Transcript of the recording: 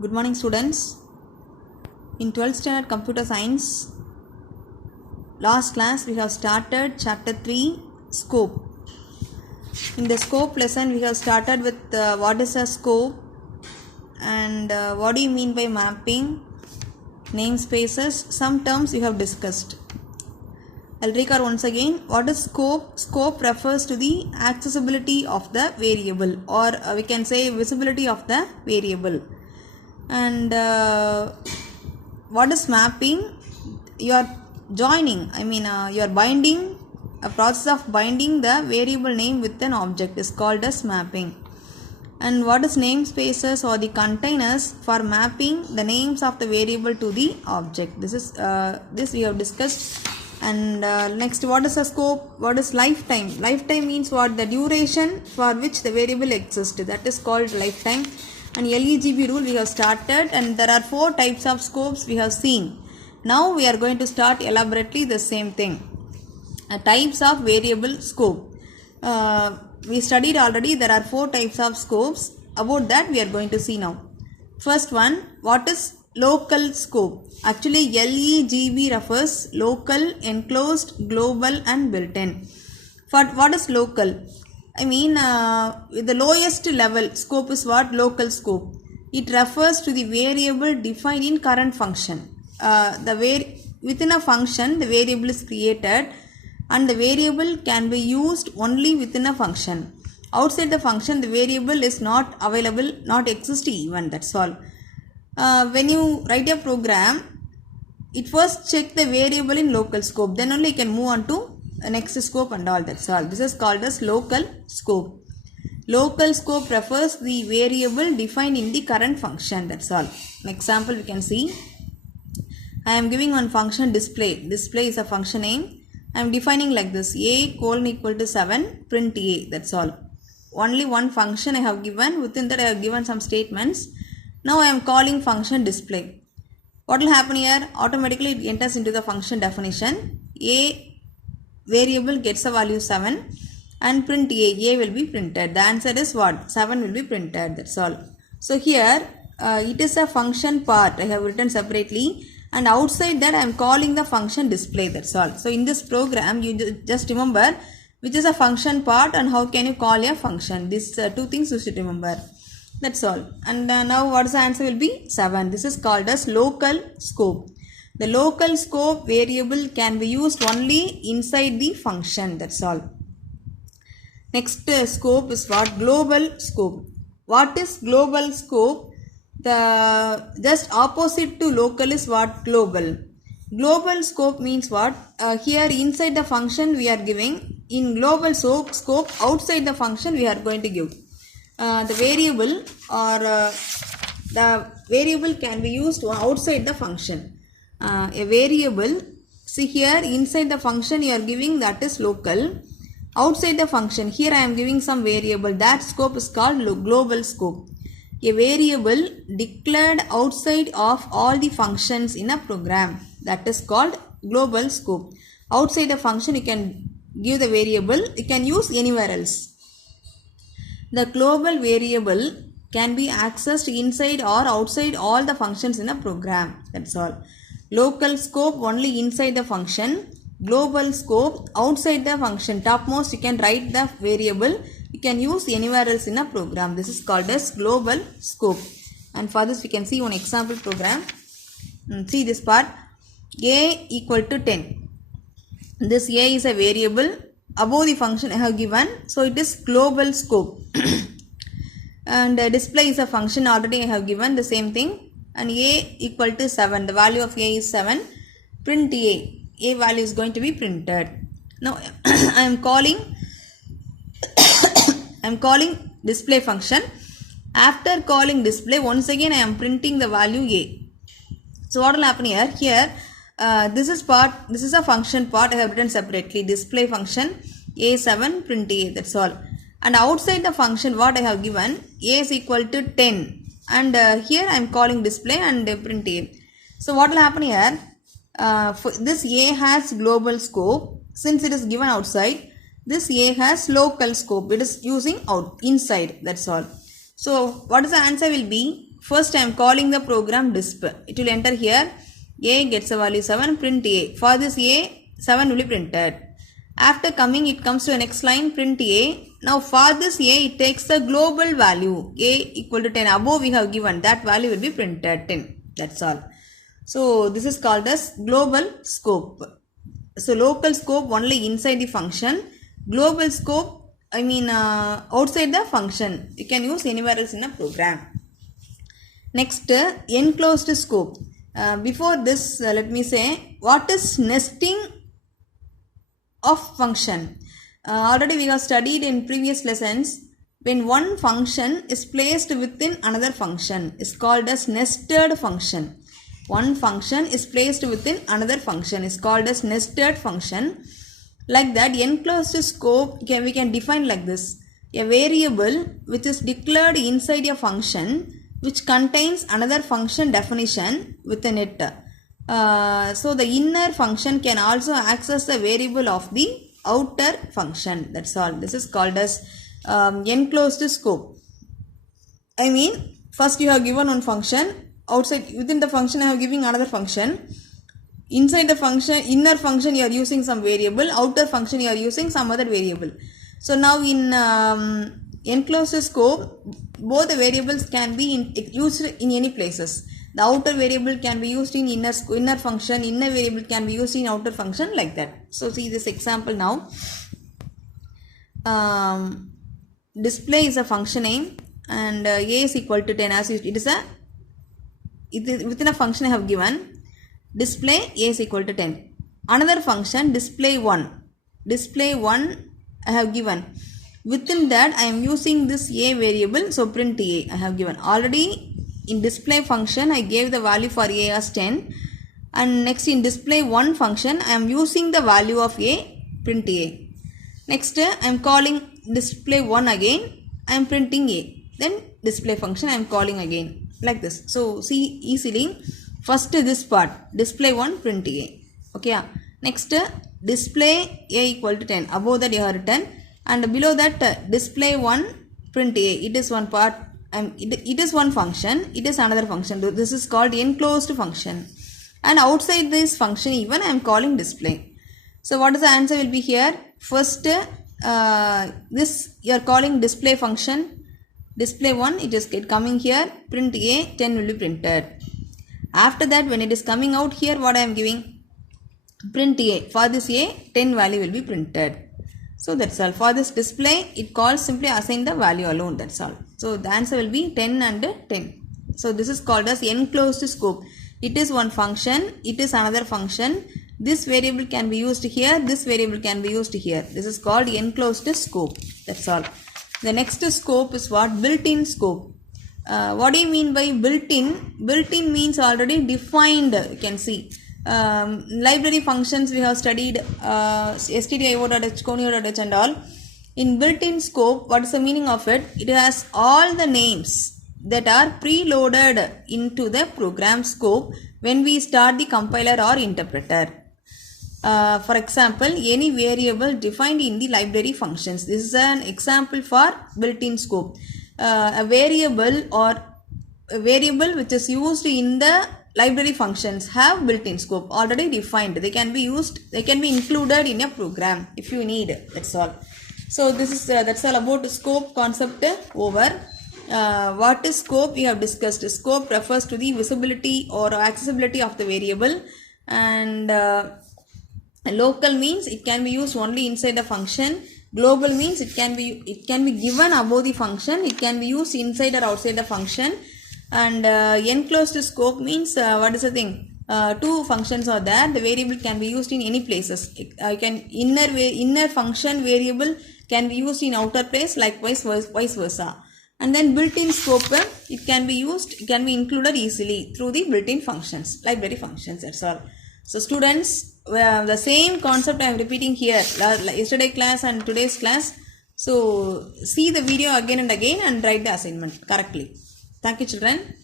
Good morning, students. In 12th standard computer science, last class we have started chapter 3 scope. In the scope lesson, we have started with what is a scope and what do you mean by mapping, namespaces, some terms we have discussed. I'll recall once again. What is scope? Scope refers to the accessibility of the variable, or we can say visibility of the variable. And what is mapping? You are joining, you are binding, a process of binding the variable name with an object is called as mapping. And what is namespaces or the containers for mapping the names of the variable to the object? This we have discussed. And next, what is a scope? What is lifetime? Lifetime means what? The duration for which the variable exists. That is called lifetime. And LEGB rule we have started, and there are 4 types of scopes we have seen. Now we are going to start elaborately the same thing. Types of variable scope. We studied already. There are 4 types of scopes. About that we are going to see now. First one, what is local scope? Actually, LEGB refers local, enclosed, global and built-in. For what is local? The lowest level scope is what? Local scope. It refers to the variable defined in current function. Within a function, the variable is created and the variable can be used only within a function. Outside the function, the variable is not available, not existing even, that's all. When you write a program, it first check the variable in local scope, then only you can move on to the next scope and all, that's all. This is called as local scope. Local scope refers the variable defined in the current function, that's all. An example we can see. I am giving one function display. Display is a function name. I am defining like this: a colon equal to 7, print a, that's all. Only one function I have given. Within that I have given some statements. Now I am calling function display. What will happen here? Automatically it enters into the function definition. A variable gets a value 7 and print a will be printed. The answer is what? 7 will be printed, that's all. So here it is a function part I have written separately, and outside that I am calling the function display, that's all. So in this program you just remember which is a function part and how can you call a function. These 2 things you should remember. That's all. And now what is the answer will be 7. This is called as local scope. The local scope variable can be used only inside the function, that's all. Next scope is what? Global scope. What is global scope? The just opposite to local is what? Global. Global scope means what? Here inside the function we are giving. In global scope, outside the function we are going to give. The variable or the variable can be used outside the function. A variable, see here inside the function you are giving, that is local. Outside the function, here I am giving some variable. That scope is called global scope. A variable declared outside of all the functions in a program, that is called global scope. Outside the function you can give the variable, you can use anywhere else. The global variable can be accessed inside or outside all the functions in a program, that's all. Local scope only inside the function. Global scope outside the function. Topmost you can write the variable, you can use anywhere else in a program. This is called as global scope. And for this we can see one example program. See this part. A equal to 10. This a is a variable above the function I have given, so it is global scope. And display is a function already I have given, the same thing. And a equal to 7, the value of a is 7, print a value is going to be printed. Now I am calling display function. After calling display, once again I am printing the value a. So what will happen here? Here this is a function part I have written separately. Display function a7 print a, that's all. And outside the function what I have given, a is equal to 10, and here I am calling display and print a. So what will happen here? This a has global scope. Since it is given outside, this a has local scope. It is using inside, that's all. So what is the answer will be? first I am calling the program disp. It will enter here. A gets a value 7, print A. For this A, 7 will be printed. After coming, it comes to the next line, print A. Now for this A, it takes the global value. A equal to 10. Above we have given, that value will be printed 10. That's all. So this is called as global scope. So local scope only inside the function. Global scope, outside the function. You can use anywhere else in a program. Next, enclosed scope. Before this, let me say, what is nesting of function? Already we have studied in previous lessons. When one function is placed within another function, is called as nested function. One function is placed within another function is called as nested function. Like that, enclosed scope we can define like this. A variable which is declared inside a function which contains another function definition within it. So the inner function can also access the variable of the outer function. That's all. This is called as enclosed scope. First you have given one function. Outside, within the function I have giving another function. Inside the function, inner function you are using some variable, outer function you are using some other variable. So now in enclosed scope, both the variables can be used in any places. The outer variable can be used in inner function, inner variable can be used in outer function, like that. So see this example now. Display is a function name and A is equal to 10 as it is within a function I have given. Display A is equal to 10. Another function display 1. Display 1 I have given. Within that I am using this A variable, so print A I have given. Already in display function I gave the value for A as 10, and next in display 1 function I am using the value of A, print A. Next I am calling display 1 again, I am printing A. Then display function I am calling again, like this. So see easily, first this part display 1 print A. Okay. Next display A equal to 10. Above that you have written, and below that display 1 print A. It is one part. It is one function. It is another function. This is called enclosed function. And outside this function even I am calling display. So what is the answer will be here? First this you are calling display function. Display 1 it is coming here, print A, 10 will be printed. After that when it is coming out here, what I am giving? Print A. For this A, 10 value will be printed. So that's all. For this display, it calls simply assign the value alone. That's all. So the answer will be 10 and 10. So this is called as enclosed scope. It is one function. It is another function. This variable can be used here. This variable can be used here. This is called enclosed scope. That's all. The next scope is what? Built-in scope. What do you mean by built-in? Built-in means already defined. You can see. Library functions we have studied stdio.h, conio.h and all. In built-in scope, what is the meaning of it? It has all the names that are preloaded into the program scope when we start the compiler or interpreter. For example, any variable defined in the library functions. This is an example for built-in scope. A variable which is used in the library functions have built-in scope already defined. They can be used, they can be included in a program if you need. That's all. So this is that's all about scope concept over. What is scope? We have discussed. Scope refers to the visibility or accessibility of the variable, and local means it can be used only inside the function. Global means it can be given above the function. It can be used inside or outside the function. And enclosed scope means what is the thing? Two functions are there. The variable can be used in any places. Inner function variable can be used in outer place, likewise vice versa. And then built-in scope, it can be used, it can be included easily through the built-in functions, library functions. That's all. So students, the same concept I am repeating here, yesterday class and today's class. So see the video again and again and write the assignment correctly. Thank you, children.